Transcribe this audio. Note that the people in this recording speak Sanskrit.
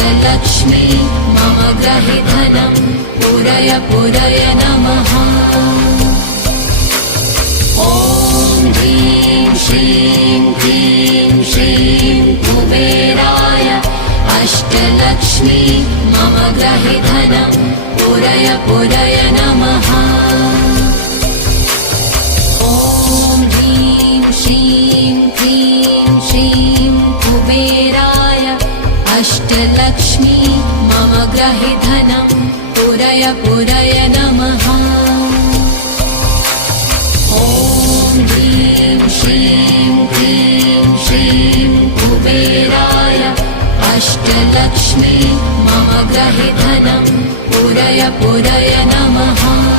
अष्टलक्ष्मी मम ग्रहे धनं पूरय पूरय नमः। ॐ ह्रीं श्रीं क्लीं श्रीं कुबेराय अष्टलक्ष्मी मम ग्रहे धनं पूरय पूरय नमः। ॐ ह्रीं श्रीं क्लीं श्रीं कुबेराय अष्टलक्ष्मी मम ग्रहे धनं पूरय पूरय नमः। ॐ ह्रीं श्रीं क्लीं श्रीं कुबेराय अष्टलक्ष्मी मम ग्रहे धनं पूरय पूरय नमः।